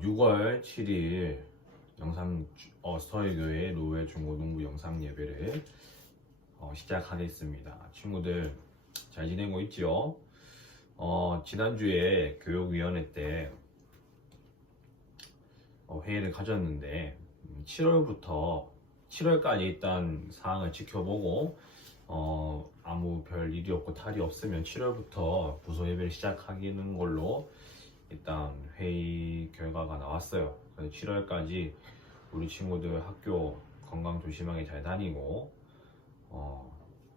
6월 7일 서해교회 로웰 중고등부 영상 예배를 시작하겠습니다. 친구들 잘 지내고 있죠? 지난주에 교육위원회 때 회의를 가졌는데 7월까지 일단 상황을 지켜보고 아무 별 일이 없고 탈이 없으면 7월부터 부서 예배를 시작하기는 걸로 일단 회의 결과가 나왔어요. 그래서 7월까지 우리 친구들 학교 건강 조심하게 잘 다니고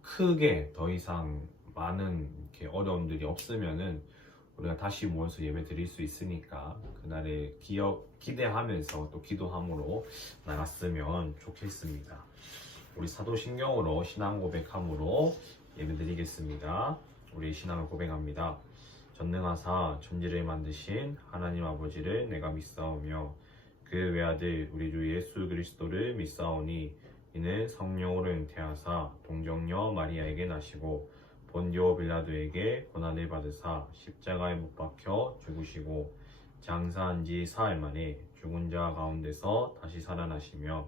크게 더 이상 많은 이렇게 어려움들이 없으면은 우리가 다시 모여서 예배 드릴 수 있으니까 그날에 기대하면서 또 기도함으로 나갔으면 좋겠습니다. 우리 사도신경으로 신앙 고백함으로 예배 드리겠습니다. 우리 신앙을 고백합니다. 전능하사 천지를 만드신 하나님 아버지를 내가 믿사오며 그 외아들 우리 주 예수 그리스도를 믿사오니 이는 성령으로 잉태하사 동정녀 마리아에게 나시고 본디오 빌라도에게 고난을 받으사 십자가에 못 박혀 죽으시고 장사한 지 사흘 만에 죽은 자 가운데서 다시 살아나시며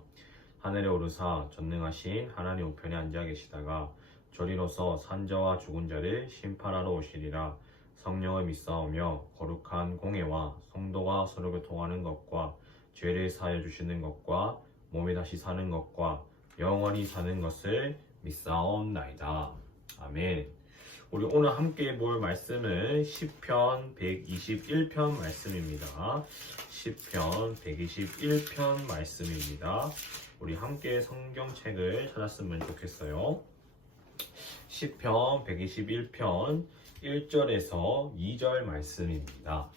하늘에 오르사 전능하신 하나님 우편에 앉아 계시다가 저리로서 산자와 죽은 자를 심판하러 오시리라. 성령을 믿사오며 거룩한 공회와 성도가 서로 교통하는 것과 죄를 사하여 주시는 것과 몸이 다시 사는 것과 영원히 사는 것을 믿사옵나이다. 아멘. 우리 오늘 함께 볼 말씀은 시편 121편 말씀입니다. 시편 121편 말씀입니다. 우리 함께 성경책을 찾았으면 좋겠어요. 시편 121편 1절에서 2절 말씀입니다.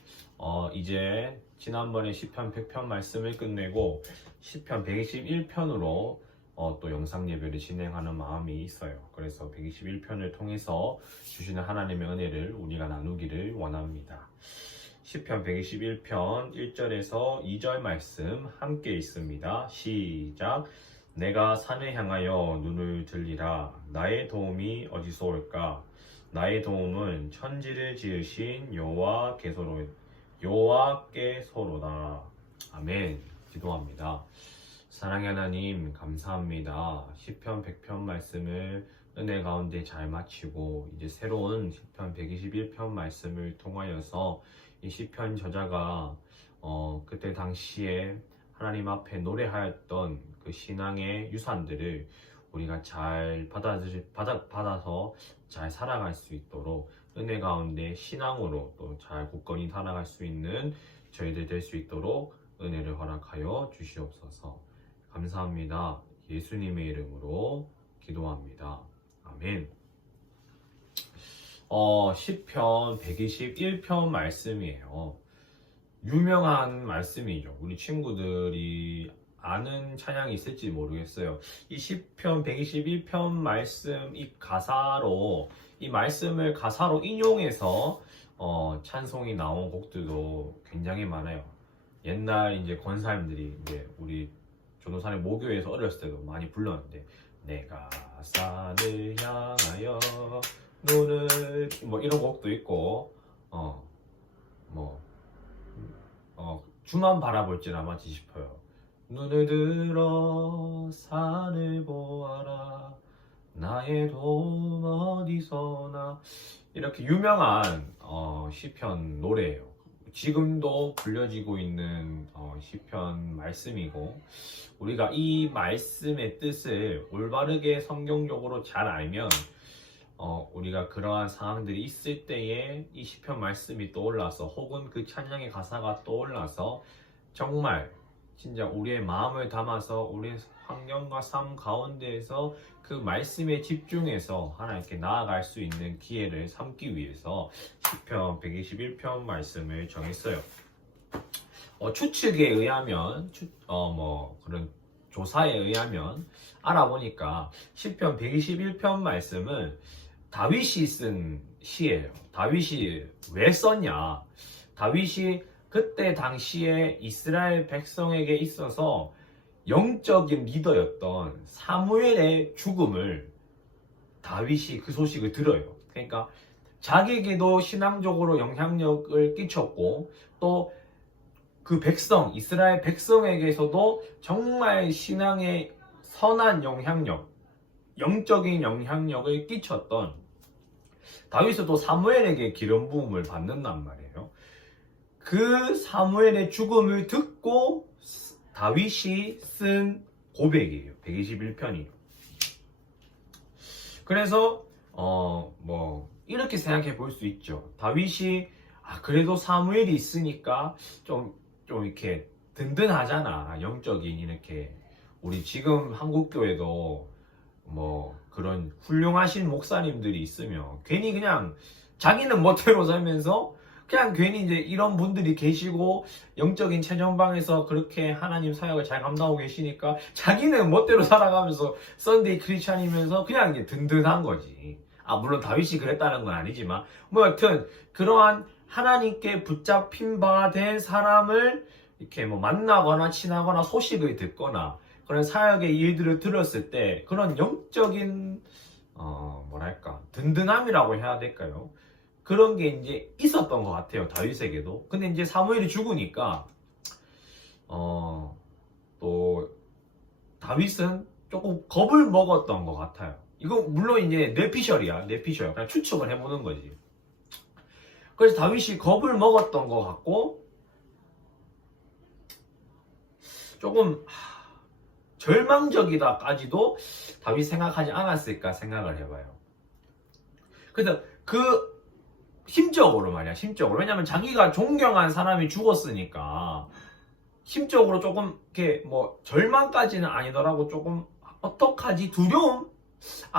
이제 지난번에 시편 100편 말씀을 끝내고 시편 121편으로 또 영상 예배를 진행하는 마음이 있어요. 그래서 121편을 통해서 주시는 하나님의 은혜를 우리가 나누기를 원합니다. 시편 121편 1절에서 2절 말씀 함께 있습니다. 시작. 내가 산을 향하여 눈을 들리라. 나의 도움이 어디서 올까? 나의 도움은 천지를 지으신 여호와께서로다. 아멘. 기도합니다. 사랑의 하나님 감사합니다. 시편 100편 말씀을 은혜 가운데 잘 마치고 이제 새로운 시편 121편 말씀을 통하여서 이 시편 저자가 그때 당시에 하나님 앞에 노래하였던 그 신앙의 유산들을 우리가 잘 받아서 잘 살아갈 수 있도록 은혜 가운데 신앙으로 또 잘 굳건히 살아갈 수 있는 저희들 될 수 있도록 은혜를 허락하여 주시옵소서. 감사합니다. 예수님의 이름으로 기도합니다. 아멘. 시편 121편 말씀이에요. 유명한 말씀이죠. 우리 친구들이 아는 찬양이 있을지 모르겠어요. 이 시편 121편 말씀 이 말씀을 가사로 인용해서 찬송이 나온 곡들도 굉장히 많아요. 옛날 이제 권사님들이 이제 우리 전도사님 모교에서 어렸을 때도 많이 불렀는데 내가 산을 향하여 눈을 이런 곡도 있고 주만 바라볼지나 마치 싶어요. 눈을 들어 산을 보아라 나의 도움 어디서나 이렇게 유명한 시편 노래예요. 지금도 불려지고 있는 시편 말씀이고 우리가 이 말씀의 뜻을 올바르게 성경적으로 잘 알면 우리가 그러한 상황들이 있을 때에 이 시편 말씀이 떠올라서 혹은 그 찬양의 가사가 떠올라서 정말 진짜 우리의 마음을 담아서 우리의 환경과 삶 가운데에서 그 말씀에 집중해서 하나님께 나아갈 수 있는 기회를 삼기 위해서 시편 121편 말씀을 정했어요. 추측에 의하면 그런 조사에 의하면 알아보니까 시편 121편 말씀은 다윗이 쓴 시예요. 다윗이 왜 썼냐? 다윗이 그때 당시에 이스라엘 백성에게 있어서 영적인 리더였던 사무엘의 죽음을 다윗이 그 소식을 들어요. 그러니까 자기에게도 신앙적으로 영향력을 끼쳤고 또 그 백성, 이스라엘 백성에게서도 정말 신앙의 선한 영향력, 영적인 영향력을 끼쳤던 다윗은 또 사무엘에게 기름 부음을 받는단 말이에요. 그 사무엘의 죽음을 듣고 다윗이 쓴 고백이에요. 121편이에요. 그래서 뭐 이렇게 생각해 볼 수 있죠. 다윗이 그래도 사무엘이 있으니까 좀 이렇게 든든하잖아. 영적인 이렇게 우리 지금 한국교회도 뭐 그런 훌륭하신 목사님들이 있으면 괜히 그냥 자기는 멋대로 살면서 그냥 괜히 이제 이런 분들이 계시고 영적인 최전방에서 그렇게 하나님 사역을 잘 감당하고 계시니까 자기는 멋대로 살아가면서 썬데이 크리스찬이면서 그냥 이제 든든한 거지. 물론 다윗이 그랬다는 건 아니지만 뭐 여튼 그러한 하나님께 붙잡힌 바 된 사람을 이렇게 뭐 만나거나 친하거나 소식을 듣거나 그런 사역의 일들을 들었을 때 그런 영적인 뭐랄까 든든함이라고 해야 될까요? 그런 게 이제 있었던 것 같아요. 다윗에게도. 근데 이제 사무엘이 죽으니까 또 다윗은 조금 겁을 먹었던 것 같아요. 이거 물론 이제 뇌피셜이야. 그냥 추측을 해보는 거지. 그래서 다윗이 겁을 먹었던 것 같고 조금 절망적이다까지도 다윗이 생각하지 않았을까 생각을 해봐요. 그래서 그 심적으로 말이야. 왜냐면 자기가 존경한 사람이 죽었으니까 심적으로 조금 이렇게 뭐 절망까지는 아니더라고 조금 어떡하지? 두려움?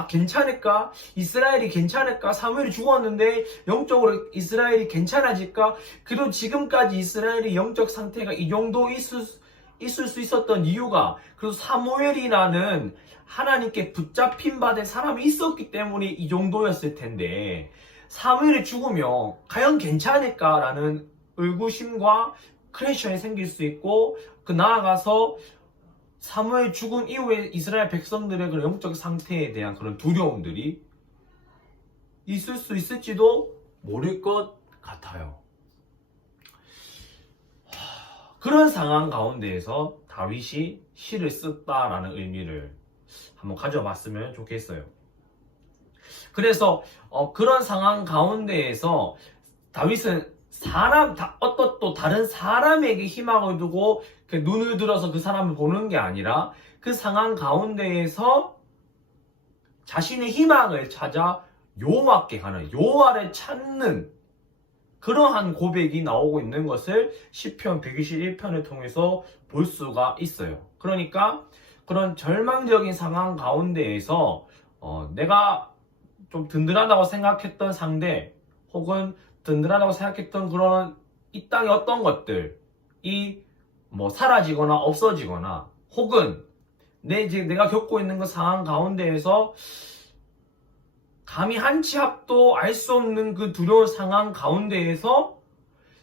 괜찮을까? 이스라엘이 괜찮을까? 사무엘이 죽었는데 영적으로 이스라엘이 괜찮아질까? 그리고 지금까지 이스라엘의 영적 상태가 이 정도 있을 수 있었던 이유가 그래서 사무엘이라는 하나님께 붙잡힌 바 된 사람이 있었기 때문에 이 정도였을 텐데 사무엘이 죽으면 과연 괜찮을까라는 의구심과 크레션이 생길 수 있고 나아가서 사무엘 죽은 이후에 이스라엘 백성들의 그런 영적 상태에 대한 그런 두려움들이 있을 수 있을지도 모를 것 같아요. 그런 상황 가운데에서 다윗이 시를 썼다라는 의미를 한번 가져봤으면 좋겠어요. 그래서 그런 상황 가운데에서 다윗은 어떤 또 다른 사람에게 희망을 두고 눈을 들어서 그 사람을 보는 게 아니라 그 상황 가운데에서 자신의 희망을 찾아 여호와께 가는, 여호와를 찾는 그러한 고백이 나오고 있는 것을 시편 121편을 통해서 볼 수가 있어요. 그러니까 그런 절망적인 상황 가운데에서 내가 좀 든든하다고 생각했던 상대 혹은 든든하다고 생각했던 그런 이 땅의 어떤 것들이 뭐 사라지거나 없어지거나 혹은 내가 겪고 있는 그 상황 가운데에서 감히 한 치 앞도 알 수 없는 그 두려운 상황 가운데에서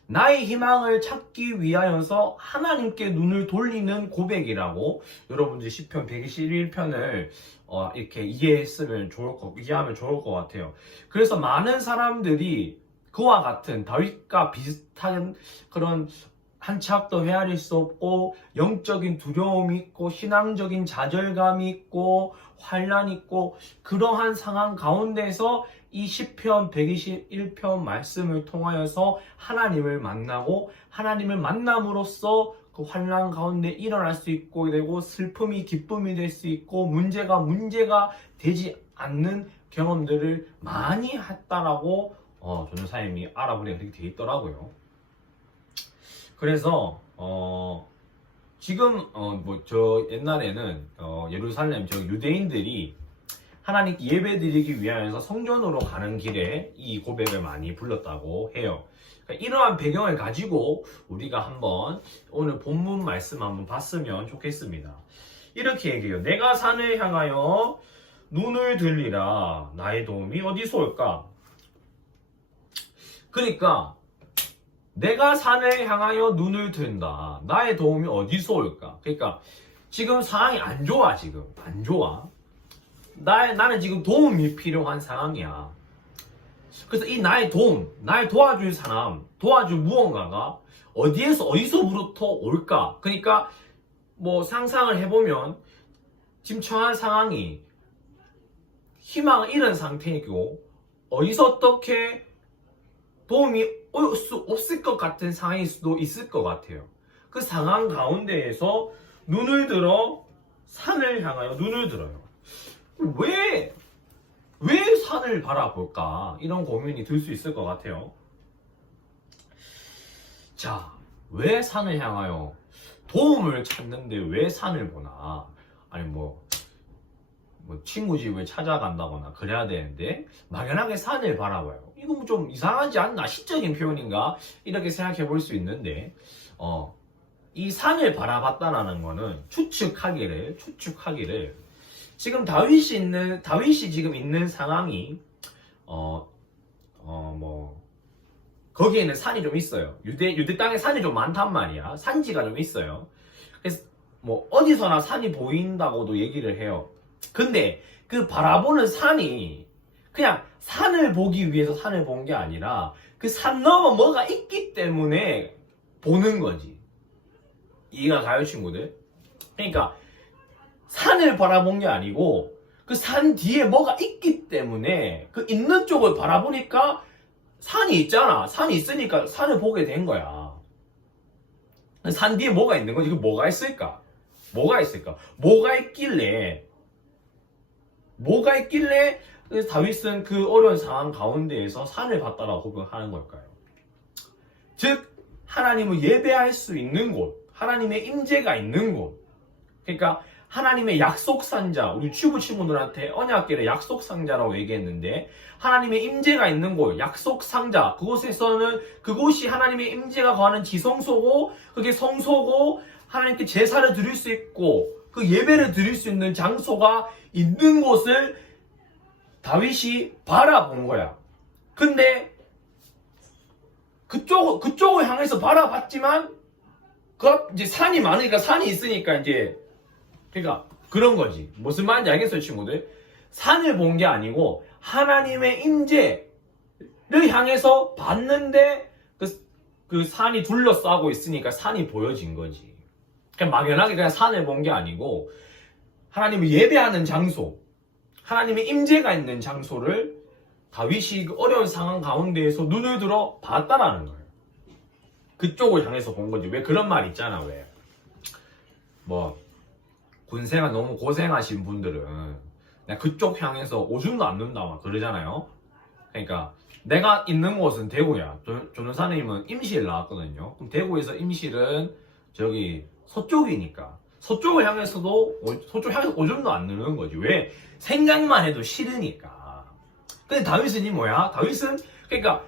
나의 희망을 찾기 위하여서 하나님께 눈을 돌리는 고백이라고 여러분들 시편 121편을 이렇게 이해하면 좋을 것 같아요. 그래서 많은 사람들이 그와 같은 다윗과 비슷한 그런 한 치 앞도 헤아릴 수 없고 영적인 두려움이 있고 신앙적인 좌절감이 있고 환란이 있고 그러한 상황 가운데서 이 시편 121편 말씀을 통하여서 하나님을 만나고 하나님을 만남으로써 그 환란 가운데 일어날 수 있고 되고 슬픔이 기쁨이 될 수 있고 문제가 되지 않는 경험들을 많이 했다라고 전도사님이 알아보니까 그렇게 돼 있더라고요. 그래서 지금 뭐 저 옛날에는 예루살렘 저 유대인들이 하나님께 예배드리기 위하여서 성전으로 가는 길에 이 고백을 많이 불렀다고 해요. 그러니까 이러한 배경을 가지고 우리가 한번 오늘 본문 말씀 한번 봤으면 좋겠습니다. 이렇게 얘기해요. 내가 산을 향하여 눈을 들리라. 나의 도움이 어디서 올까? 그러니까 내가 산을 향하여 눈을 든다. 나의 도움이 어디서 올까? 그러니까 지금 상황이 안 좋아. 나는 지금 도움이 필요한 상황이야. 그래서 이 나의 도움, 날 도와줄 사람, 도와줄 무언가가 어디서부터 올까? 그러니까 뭐 상상을 해보면 지금 처한 상황이 희망을 잃은 상태이고 어디서 어떻게 도움이 올 수 없을 것 같은 상황일 수도 있을 것 같아요. 그 상황 가운데에서 눈을 들어 산을 향하여 눈을 들어요. 왜 산을 바라볼까? 이런 고민이 들 수 있을 것 같아요. 자, 왜 산을 향하여 도움을 찾는데 왜 산을 보나? 아니 뭐 친구 집을 찾아간다거나 그래야 되는데 막연하게 산을 바라봐요. 이거 뭐 좀 이상하지 않나? 시적인 표현인가? 이렇게 생각해 볼 수 있는데 이 산을 바라봤다라는 거는 추측하기를 지금 다윗이 지금 있는 상황이 뭐 거기에는 산이 좀 있어요. 유대 땅에 산이 좀 많단 말이야. 산지가 좀 있어요. 그래서 뭐 어디서나 산이 보인다고도 얘기를 해요. 근데 그 바라보는 산이 그냥 산을 보기 위해서 산을 본 게 아니라 그 산 넘어 뭐가 있기 때문에 보는 거지. 이해가 가요, 친구들? 그러니까 산을 바라본 게 아니고 그 산 뒤에 뭐가 있기 때문에 그 있는 쪽을 바라보니까 산이 있잖아. 산이 있으니까 산을 보게 된 거야. 산 뒤에 뭐가 있는 거지? 그 뭐가 있을까? 뭐가 있길래 다윗은 그 어려운 상황 가운데에서 산을 봤다라고 고백하는 걸까요? 즉 하나님을 예배할 수 있는 곳, 하나님의 임재가 있는 곳, 그러니까 하나님의 약속상자, 우리 튜브 친구들한테 언약궤를 약속상자라고 얘기했는데 하나님의 임재가 있는 곳, 약속상자, 그곳이 하나님의 임재가 거하는 지성소고 그게 성소고 하나님께 제사를 드릴 수 있고 그 예배를 드릴 수 있는 장소가 있는 곳을 다윗이 바라본 거야. 근데 그쪽을 향해서 바라봤지만 이제 산이 많으니까 산이 있으니까 이제 그러니까 그런 거지. 무슨 말인지 알겠어요, 친구들? 산을 본 게 아니고 하나님의 임재를 향해서 봤는데 그 산이 둘러싸고 있으니까 산이 보여진 거지. 그냥 막연하게 그냥 산을 본 게 아니고 하나님을 예배하는 장소, 하나님의 임재가 있는 장소를 다윗이 그 어려운 상황 가운데에서 눈을 들어 봤다라는 거예요. 그쪽을 향해서 본 거지. 왜 그런 말 있잖아, 왜. 뭐 군생활 너무 고생하신 분들은 그냥 그쪽 향해서 오줌도 안 눈다 막 그러잖아요. 그러니까 내가 있는 곳은 대구야. 조전사님은 임실 나왔거든요. 그럼 대구에서 임실은 저기 서쪽이니까 서쪽을 향해서도 오줌도 안 누는 거지. 왜? 생각만 해도 싫으니까. 근데 다윗은 뭐야? 다윗은 그러니까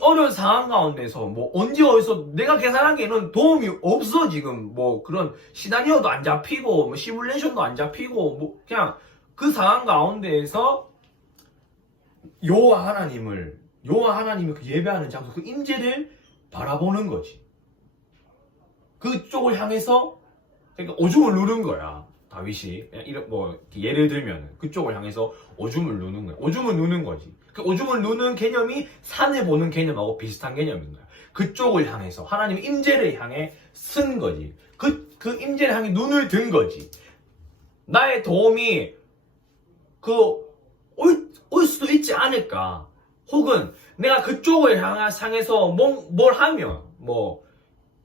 어려운 상황 가운데서 뭐 언제 어디서 내가 계산하기에는 도움이 없어. 지금 뭐 그런 시나리오도 안 잡히고 뭐 시뮬레이션도 안 잡히고 뭐 그냥 그 상황 가운데에서 여호와 하나님을 그 예배하는 장소, 그 임재를 바라보는 거지. 그쪽을 향해서 그러니까 오줌을 누는 거야. 다윗이 뭐 예를 들면 그쪽을 향해서 오줌을 누는 거야. 오줌을 누는 거지. 그 오줌을 누는 개념이 산을 보는 개념하고 비슷한 개념인 거야. 그쪽을 향해서 하나님의 임재를 향해 쓴 거지. 그 임재를 향해 눈을 든 거지. 나의 도움이 올 수도 있지 않을까. 혹은 내가 그쪽을 향해서 뭘 하면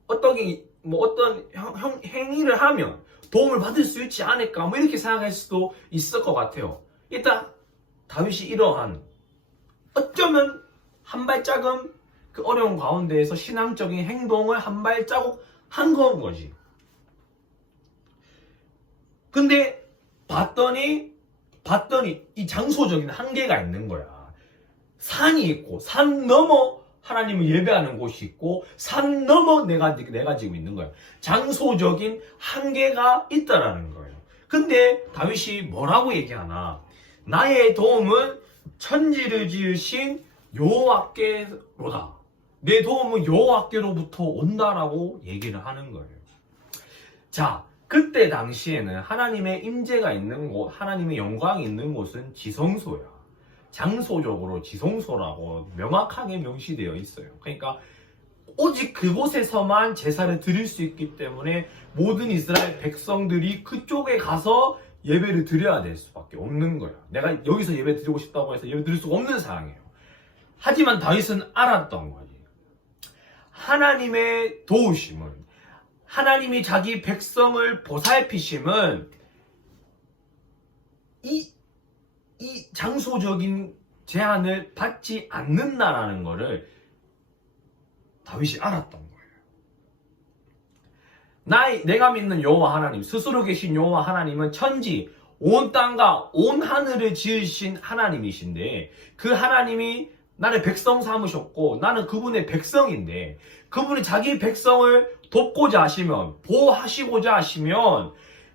어떤 행위를 하면 도움을 받을 수 있지 않을까. 뭐 이렇게 생각할 수도 있을 것 같아요. 일단 다윗이 이러한 어쩌면 한 발자국 그 어려운 가운데에서 신앙적인 행동을 한 발자국 한 건 거지. 근데 봤더니 이 장소적인 한계가 있는 거야. 산이 있고 산 넘어 하나님을 예배하는 곳이 있고 산 넘어 내가 지금 있는 거야. 장소적인 한계가 있다라는 거예요. 근데 다윗이 뭐라고 얘기하나? 나의 도움은 천지를 지으신 여호와께로다. 내 도움은 여호와께로부터 온다라고 얘기를 하는 거예요. 자, 그때 당시에는 하나님의 임재가 있는 곳, 하나님의 영광이 있는 곳은 지성소야. 장소적으로 지성소라고 명확하게 명시되어 있어요. 그러니까 오직 그곳에서만 제사를 드릴 수 있기 때문에 모든 이스라엘 백성들이 그쪽에 가서 예배를 드려야 될 수밖에 없는 거야. 내가 여기서 예배 드리고 싶다고 해서 예배 드릴 수가 없는 상황이에요. 하지만 다윗은 알았던 거지. 하나님의 도우심은, 하나님이 자기 백성을 보살피심은 이 장소적인 제한을 받지 않는다라는 것을 다윗이 알았던 거예요. 내가 믿는 여호와 하나님, 스스로 계신 여호와 하나님은 천지, 온 땅과 온 하늘을 지으신 하나님이신데, 그 하나님이 나를 백성 삼으셨고 나는 그분의 백성인데, 그분이 자기 백성을 돕고자 하시면, 보호하시고자 하시면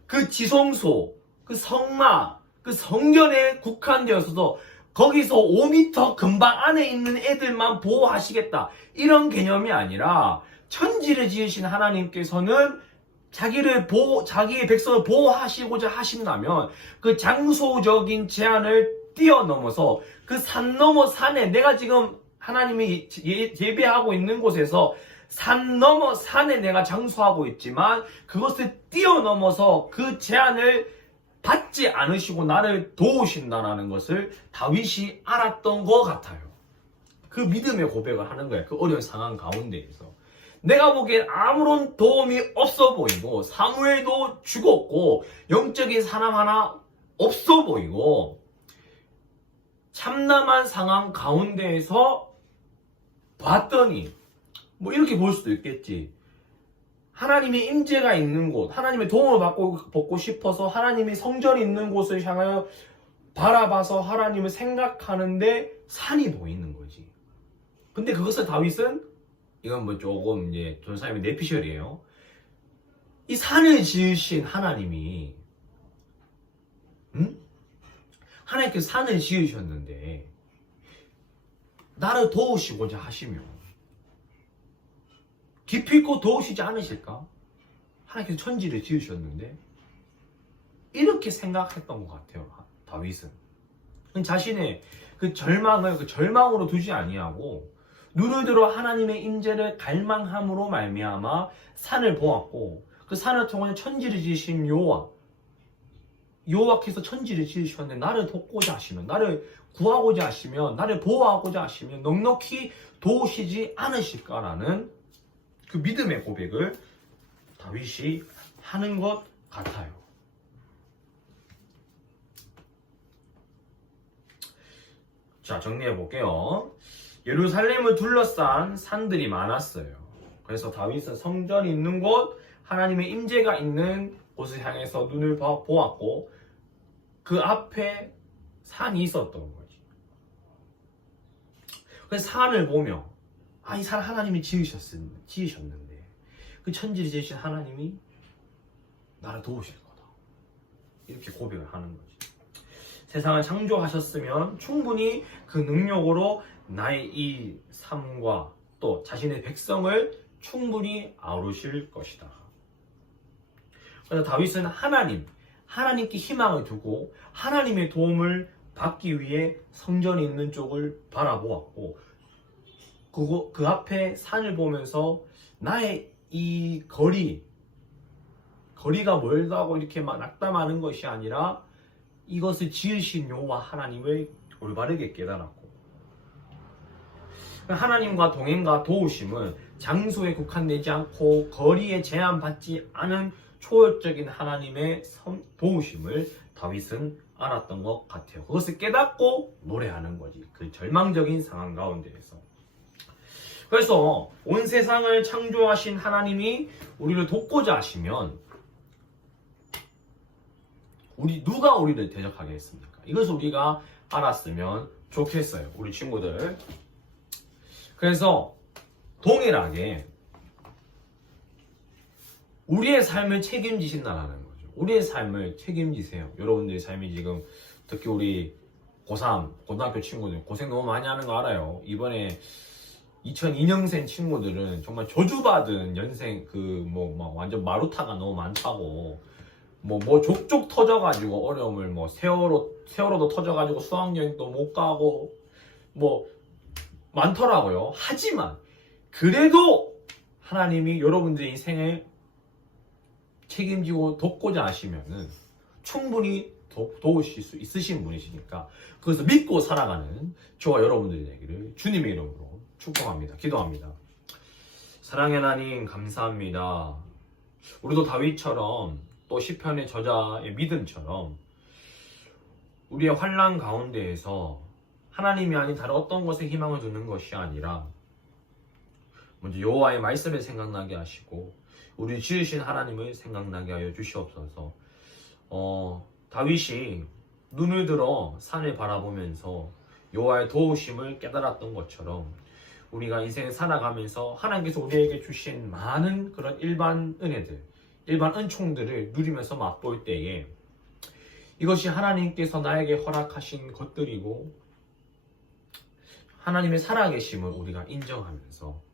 그 지성소, 그 성막, 그 성전에 국한되어서도 거기서 5m 근방 안에 있는 애들만 보호하시겠다, 이런 개념이 아니라 천지를 지으신 하나님께서는 자기의 백성을 보호하시고자 하신다면 그 장소적인 제한을 뛰어넘어서 그 산 넘어 산에, 내가 지금 하나님이 예배하고 있는 곳에서 산 넘어 산에 내가 장소하고 있지만 그것을 뛰어넘어서 그 제한을 받지 않으시고 나를 도우신다는 것을 다윗이 알았던 것 같아요. 그 믿음의 고백을 하는 거예요. 그 어려운 상황 가운데에서. 내가 보기엔 아무런 도움이 없어 보이고, 사무엘도 죽었고, 영적인 사람 하나 없어 보이고, 참담한 상황 가운데에서 봤더니, 뭐 이렇게 볼 수도 있겠지. 하나님의 임재가 있는 곳, 하나님의 도움을 받고 싶어서 하나님의 성전이 있는 곳을 향하여 바라봐서 하나님을 생각하는데 산이 보이는 거지. 근데 그것을 다윗은, 이건 뭐 조금 이제 전사님의 내피셜이에요. 이 산을 지으신 하나님이, 하나님께서 산을 지으셨는데 나를 도우시고자 하시며 깊이 있고 도우시지 않으실까? 하나님께서 천지를 지으셨는데, 이렇게 생각했던 것 같아요, 다윗은. 자신의 그 절망을 절망으로 두지 아니하고 눈을 들어 하나님의 임재를 갈망함으로 말미암아 산을 보았고, 그 산을 통해 천지를 지으신 여호와께서 천지를 지으셨는데 나를 돕고자 하시면, 나를 구하고자 하시면, 나를 보호하고자 하시면 넉넉히 도우시지 않으실까라는 그 믿음의 고백을 다윗이 하는 것 같아요. 자, 정리해 볼게요. 예루살렘을 둘러싼 산들이 많았어요. 그래서 다윗은 성전이 있는 곳, 하나님의 임재가 있는 곳을 향해서 눈을 보았고, 그 앞에 산이 있었던 거지. 그래서 산을 보며, 이 산 하나님이 지으셨는데 그 천지를 지으신 하나님이 나를 도우실 거다, 이렇게 고백을 하는 거지. 세상을 창조하셨으면 충분히 그 능력으로 나의 이 삶과 또 자신의 백성을 충분히 아우르실 것이다. 그래서 다윗은 하나님께 희망을 두고 하나님의 도움을 받기 위해 성전이 있는 쪽을 바라보았고, 그 앞에 산을 보면서 나의 이 거리가 멀다고 이렇게 막 낙담하는 것이 아니라 이것을 지으신 여호와 하나님을 올바르게 깨달았고, 하나님과 동행과 도우심은 장소에 국한되지 않고 거리에 제한받지 않은 초월적인 하나님의 도우심을 다윗은 알았던 것 같아요. 그것을 깨닫고 노래하는 거지, 그 절망적인 상황 가운데에서. 그래서 온 세상을 창조하신 하나님이 우리를 돕고자 하시면 누가 우리를 대적하게 했습니까? 이것을 우리가 알았으면 좋겠어요, 우리 친구들. 그래서 동일하게 우리의 삶을 책임지신다는 거죠. 우리의 삶을 책임지세요. 여러분들의 삶이 지금, 특히 우리 고3, 고등학교 친구들 고생 너무 많이 하는 거 알아요. 이번에 2002년생 친구들은 정말 저주받은 연생, 완전 마루타가 너무 많다고 뭐 족족 터져가지고 어려움을 뭐 세월호도 터져가지고 수학여행도 못 가고 뭐 많더라고요. 하지만 그래도 하나님이 여러분들의 인생을 책임지고 돕고자 하시면은 충분히 도우실 수 있으신 분이시니까 그것을 믿고 살아가는 저와 여러분들이 되기를 주님의 이름으로 축복합니다. 기도합니다. 사랑의 하나님 감사합니다. 우리도 다윗처럼 또 시편의 저자의 믿음처럼 우리의 환난 가운데에서 하나님이 아닌 다른 어떤 것에 희망을 두는 것이 아니라 먼저 여호와의 말씀을 생각나게 하시고 우리 지으신 하나님을 생각나게 하여 주시옵소서. 다윗이 눈을 들어 산을 바라보면서 여호와의 도우심을 깨달았던 것처럼 우리가 인생을 살아가면서 하나님께서 우리에게 주신 많은 그런 일반 은혜들, 일반 은총들을 누리면서 맛볼 때에 이것이 하나님께서 나에게 허락하신 것들이고 하나님의 살아계심을 우리가 인정하면서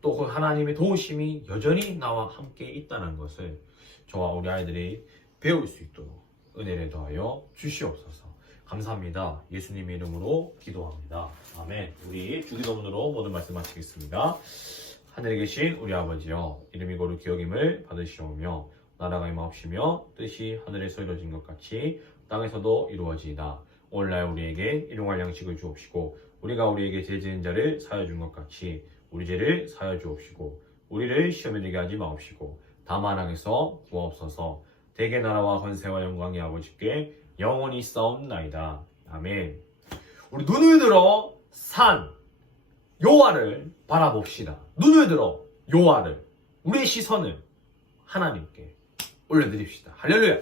또 그 하나님의 도우심이 여전히 나와 함께 있다는 것을 저와 우리 아이들이 배울 수 있도록 은혜를 더하여 주시옵소서. 감사합니다. 예수님의 이름으로 기도합니다. 아멘. 우리 주기도문으로 모든 말씀 마치겠습니다. 하늘에 계신 우리 아버지여, 이름이 거룩히 여김을 받으시오며 나라가 임하옵시며 뜻이 하늘에서 이루어진 것 같이 땅에서도 이루어지이다. 오늘날 우리에게 일용할 양식을 주옵시고 우리가 우리에게 죄 지은 자를 사하여 준 것 같이 우리 죄를 사하여 주옵시고 우리를 시험에 들게 하지 마옵시고 다만 악에서 구하옵소서. 대개 나라와 권세와 영광이 아버지께 영원히 있사옵나이다. 아멘. 우리 눈을 들어 산 여호와를 바라봅시다. 눈을 들어 여호와를, 우리의 시선을 하나님께 올려드립시다. 할렐루야.